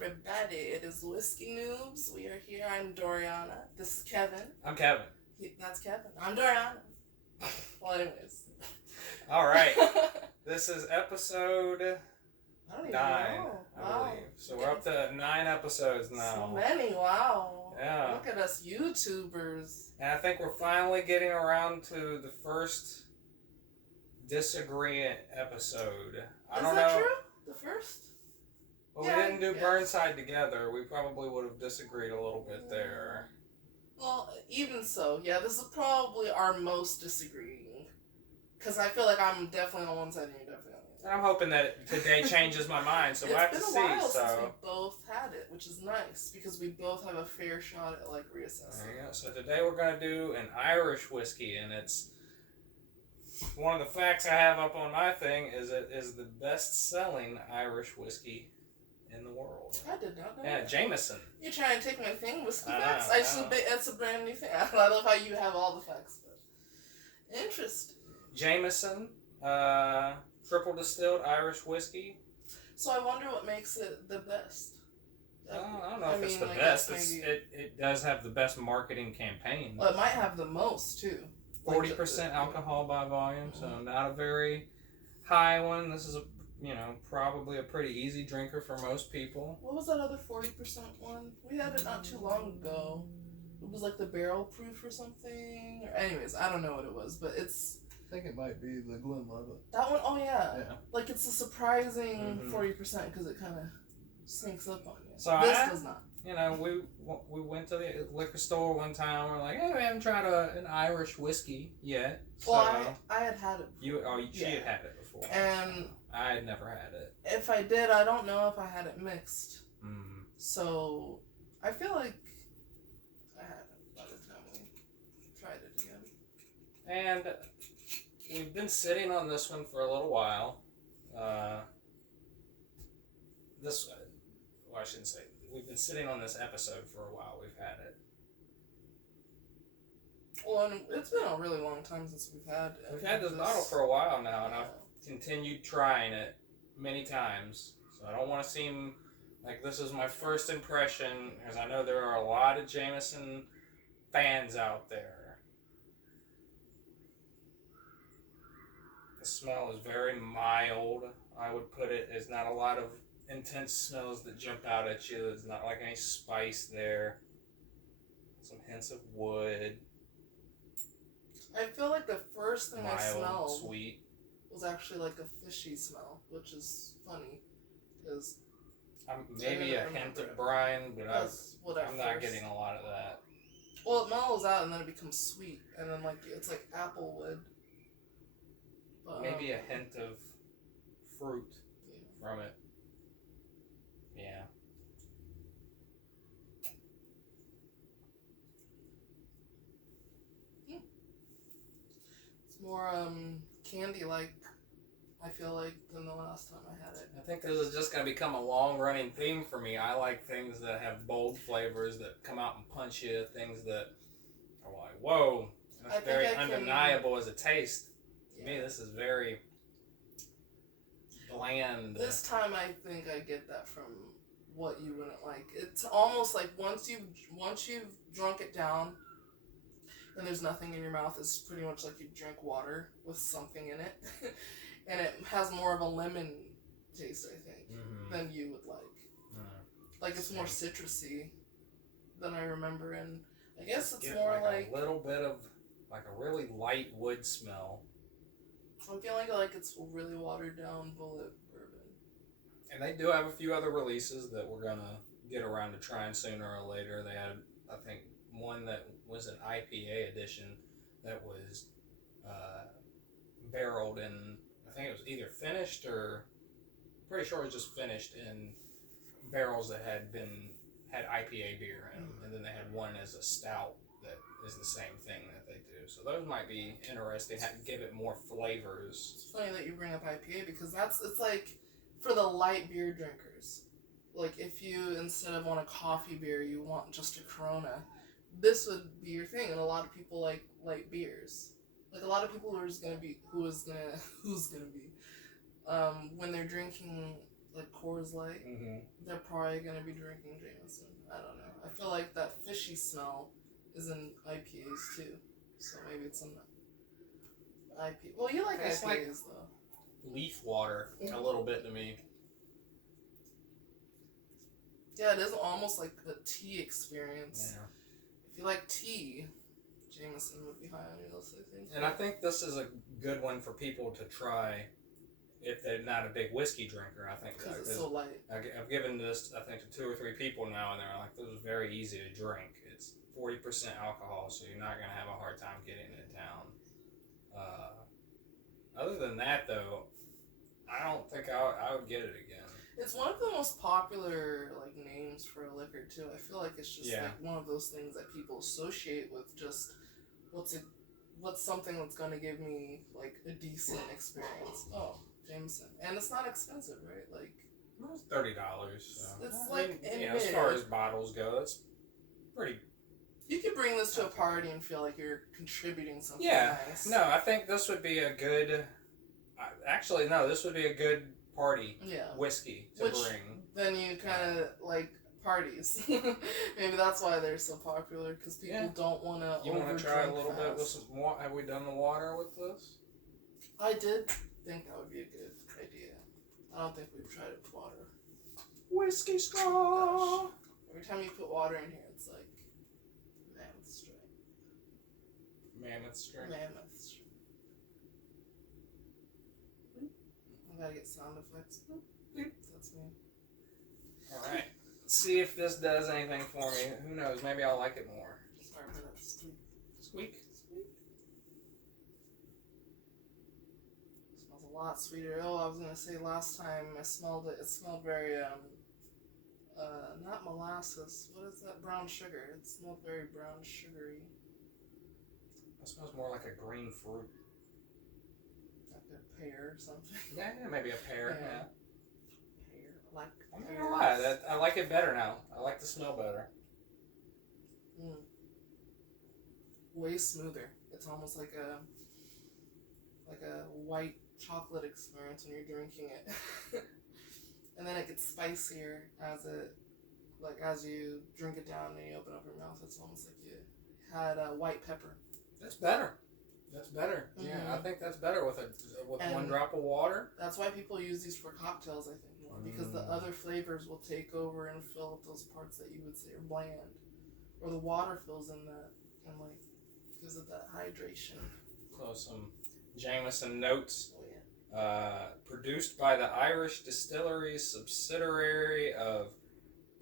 everybody. It is Whiskey Noobs. We are here. I'm Doriana. This is Kevin. I'm Kevin. That's Kevin. I'm Doriana. Well, anyways. All right. This is episode I don't even 9, know. I Wow. believe. So we're up to 9 episodes now. So many. Wow. Yeah. Look at us YouTubers. And I think we're finally getting around to the first disagreement episode. I don't know. Is that true? The first? Well, Yeah, we didn't do yes. Burnside together. We probably would have disagreed a little bit there. Well, even so, yeah, this is probably our most disagreeing. Because I feel like I'm definitely on one side and you're definitely on the other. And I'm hoping that today changes my mind, so we'll have to see. It's been a while since we both had it, which is nice, because we both have a fair shot at, like, reassessing. There you go. So today we're going to do an Irish whiskey, and it's... One of the facts I have up on my thing is it is the best-selling Irish whiskey in the world. I did not know Yeah, that. Jameson. You're trying to take my thing, whiskey I know, facts? I It's know. a brand new thing. I love how you have all the facts. But interesting. Jameson, triple distilled Irish whiskey. So I wonder what makes it the best. I don't know if it's the I best. guess maybe- It does have the best marketing campaign. Well, it might have the most, too. 40% alcohol by volume, so not a very high one. This is probably a pretty easy drinker for most people. What was that other 40% one? We had it not too long ago. It was like the barrel proof or something. Anyways, I don't know what it was, but it's... I think it might be the Glenlivet. That one? Oh, yeah. Yeah. Like, it's a surprising Mhm. 40% because it kind of sneaks up on you. So This does not. We went to the liquor store one time. We're like, hey, we haven't tried an Irish whiskey yet. So Well, I had had it before. she had had it before. And I had never had it. if I did, I don't know if I had it mixed. Mm. So, I feel like I had it by the time we tried it again. And we've been sitting on this one for a little while. I shouldn't say. We've been sitting on this episode for a while. We've had it. Well, and it's been a really long time since we've had it. We've had this bottle for a while now, and I've continued trying it many times. So I don't want to seem like this is my first impression, because I know there are a lot of Jameson fans out there. The smell is very mild. I would put it. There's not a lot of intense smells that jump out at you. There's not like any spice there. Some hints of wood. I feel like the first thing I Mild, smelled sweet. was actually like a fishy smell, which is funny, because Maybe a hint of brine, but that's what I'm not getting a lot of that. Well, it mellows out and then it becomes sweet, and then like it's like apple wood. But, Maybe a hint of fruit yeah. from it. Yeah. It's more candy-like, I feel like, than the last time I had it. I think this is just going to become a long-running theme for me. I like things that have bold flavors that come out and punch you, things that are like, whoa, that's very undeniable as a taste. To me, this is very bland. This time I think I get that from what you wouldn't like. It's almost like once you've drunk it down and there's nothing in your mouth, it's pretty much like you drink water with something in it. And it has more of a lemon taste, I think, than you would like. Like it's more citrusy than I remember, and I guess it's more like a little bit of like a really light wood smell. I'm feeling like it's a really watered down bullet bourbon. And they do have a few other releases that we're gonna get around to trying sooner or later. They had, I think, one that was an IPA edition that was barreled in. I think it was either finished or pretty sure it was just finished in barrels that had IPA beer in them, and then they had one as a stout that is the same thing that they do. So those might be interesting. Give it more flavors. It's funny that you bring up IPA because it's like for the light beer drinkers. Like if you instead of want a coffee beer, you want just a Corona. This would be your thing, and a lot of people like light beers. Like a lot of people who's gonna be when they're drinking like Coors Light, they're probably gonna be drinking Jameson. I don't know. I feel like that fishy smell is in IPAs too, so maybe it's in the IPA. Well, you like It's IPAs like though. Leaf water, a little bit to me. Yeah, it is almost like a tea experience. Yeah. If you like tea, Jameson would be high on your list, I think. And I think this is a good one for people to try if they're not a big whiskey drinker. I think because it's so light. I've given this, I think, to 2 or 3 people now, and they're like, this is very easy to drink. It's 40% alcohol, so you're not going to have a hard time getting it down. Other than that, though, I don't think I would get it again. It's one of the most popular like names for a liquor too. I feel like it's just like one of those things that people associate with just what's something that's gonna give me like a decent experience. Oh, Jameson, and it's not expensive, right? Like it's $30. So. It's like as far as bottles go, it's pretty. You could bring this to a party and feel like you're contributing something nice. No, I think this would be a good. Actually, no, this would be a good party whiskey to bring. Then you kind of like parties. Maybe that's why they're so popular, because people don't want to. You want to try a little bit with some water? Have we done the water with this? I did think that would be a good idea. I don't think we've tried it with water. Whiskey straw. Gosh. Every time you put water in here, it's like mammoth strength. Mammoth strength. Mammoth strength. I gotta get sound effects. That's me. Alright. See if this does anything for me. Who knows? Maybe I'll like it more. Sorry for that squeak. Squeak? Squeak. Smells a lot sweeter. Oh, I was gonna say last time I smelled it. It smelled very not molasses. What is that? Brown sugar. It smelled very brown sugary. It smells more like a green fruit. A pear or something. Yeah, maybe a pear. Yeah. Pear. I like I'm not gonna lie, I like it better now. I like the smell better. Way smoother. It's almost like a white chocolate experience when you're drinking it. And then it gets spicier as you drink it down and you open up your mouth. It's almost like you had white pepper. That's better. That's better. Mm-hmm. Yeah, I think that's better with one drop of water. That's why people use these for cocktails, I think, more, because the other flavors will take over and fill up those parts that you would say are bland, or the water fills in that and like gives it that hydration. So some Jameson notes. Oh yeah. Produced by the Irish distillery subsidiary of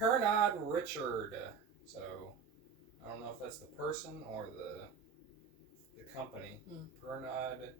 Pernod Richard. So I don't know if that's the person or the company. Pernod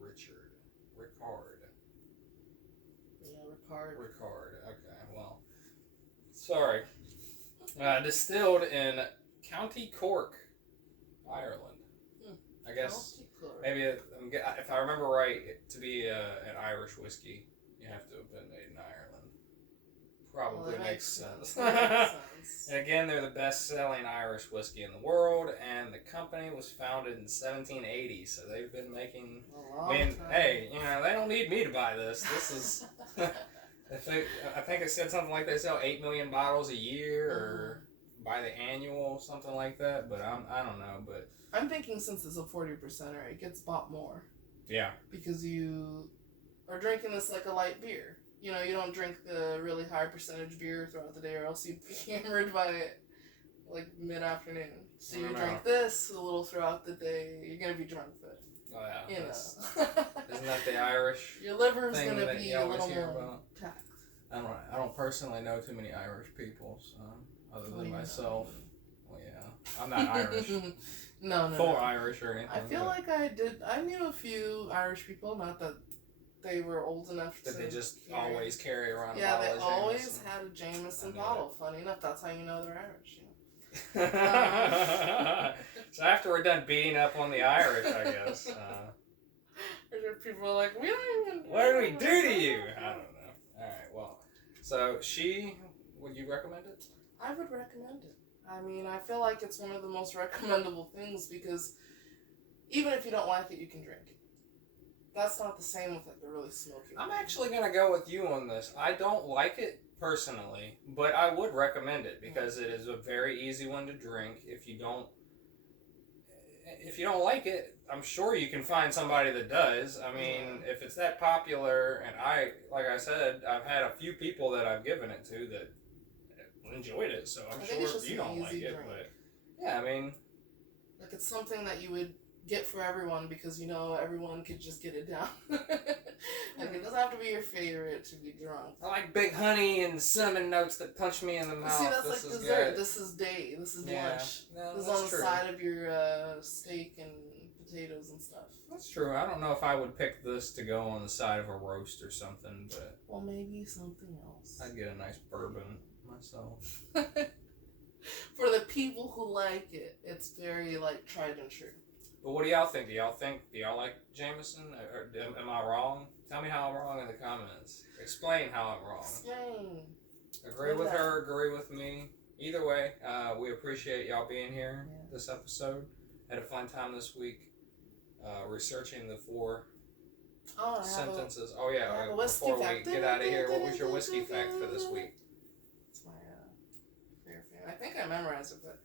Richard. Ricard. Yeah, Ricard. Okay, well. Sorry. Distilled in County Cork, Ireland. I guess maybe if I remember right, to be an Irish whiskey, you have to have been made in Ireland. Probably makes sense. And again, they're the best-selling Irish whiskey in the world, and the company was founded in 1780, so they've been making. Hey, they don't need me to buy this. This is. I think it said something like they sell 8 million bottles a year, or by the annual, something like that. But I don't know. But I'm thinking since it's a 40%er, it gets bought more. Yeah. Because you are drinking this like a light beer. You don't drink the really high percentage beer throughout the day, or else you'd be hammered by it like mid-afternoon. So you drink this a little throughout the day. You're gonna be drunk, but oh yeah, isn't that the Irish? Your liver's gonna be a little more packed. I don't personally know too many Irish people, so other than myself. Well, yeah, I'm not Irish. No. Full Irish or anything. I feel like I knew a few Irish people, not that they were old enough to. They just always carry around a bottle of Jameson. Yeah, they always had a Jameson bottle. Funny enough, that's how you know they're Irish. So after we're done beating up on the Irish, I guess. People are like, we don't even. What do we do to you? I don't know. Alright, well. So would you recommend it? I would recommend it. I mean, I feel like it's one of the most recommendable things because even if you don't like it, you can drink it. that's not the same with like the really smoky. I'm actually gonna go with you on this. I don't like it personally, but I would recommend it because it is a very easy one to drink. If you don't like it, I'm sure you can find somebody that does. I mean, if it's that popular, and like I said, I've had a few people that I've given it to that enjoyed it, so I'm sure you don't like it. But yeah, I mean, like it's something that you would get for everyone because everyone could just get it down. Like it doesn't have to be your favorite to be drunk. I like big honey and cinnamon notes that punch me in the mouth. See, that's this like is dessert. good. This is day. This is Yeah. lunch. No, this is that's on the true. side of your steak and potatoes and stuff. That's true. I don't know if I would pick this to go on the side of a roast or something, but well, maybe something else. I'd get a nice bourbon myself. For the people who like it, it's very like tried and true. But what do y'all think? Do y'all like Jameson? Or am I wrong? Tell me how I'm wrong in the comments. Explain how I'm wrong. Explain. Agree with her, agree with me. Either way, we appreciate y'all being here this episode. Had a fun time this week researching the 4 sentences. Before we get out of here, what was your whiskey fact for this week? It's my favorite thing. I think I memorized it, but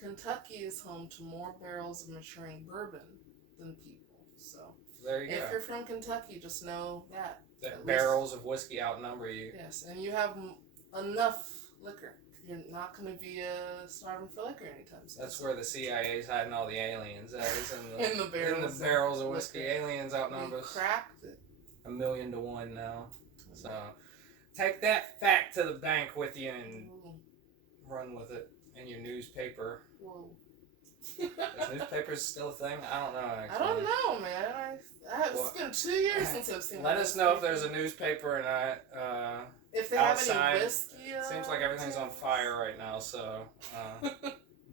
Kentucky is home to more barrels of maturing bourbon than people. So there you go. If you're from Kentucky, just know that. That barrels of whiskey outnumber you. Yes, and you have enough liquor. You're not going to be starving for liquor anytime soon. That's where the CIA's hiding all the aliens at. In the barrels of whiskey. Aliens outnumber us. Cracked it. 1,000,000 to 1 now. So take that fact to the bank with you and run with it in your newspaper. Whoa. Is newspapers still a thing? I don't know, actually. I don't know, man. It's been 2 years since I've seen. Let us know if there's a newspaper and if they outside. have any whiskey. Seems like everything's on fire right now, so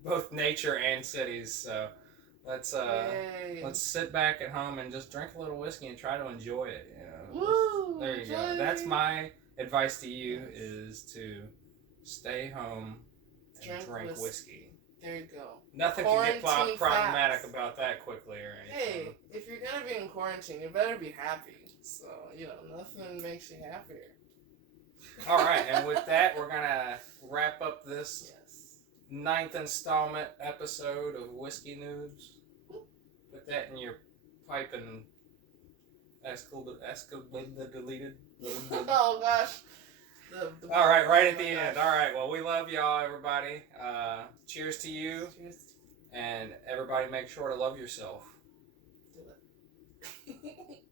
both nature and cities. So let's sit back at home and just drink a little whiskey and try to enjoy it. Woo, there you go. That's my advice to you: is to stay home and drink whiskey. There you go. Nothing can get problematic about that quickly or anything. Hey, if you're gonna be in quarantine, you better be happy. So, nothing makes you happier. Alright, and with that, we're gonna wrap up this 9th installment episode of Whiskey Noobs. Put that in your pipe and deleted. Oh gosh. Alright, right at the end. Alright, well, we love y'all, everybody. Cheers to you. Cheers. And everybody make sure to love yourself. Do it.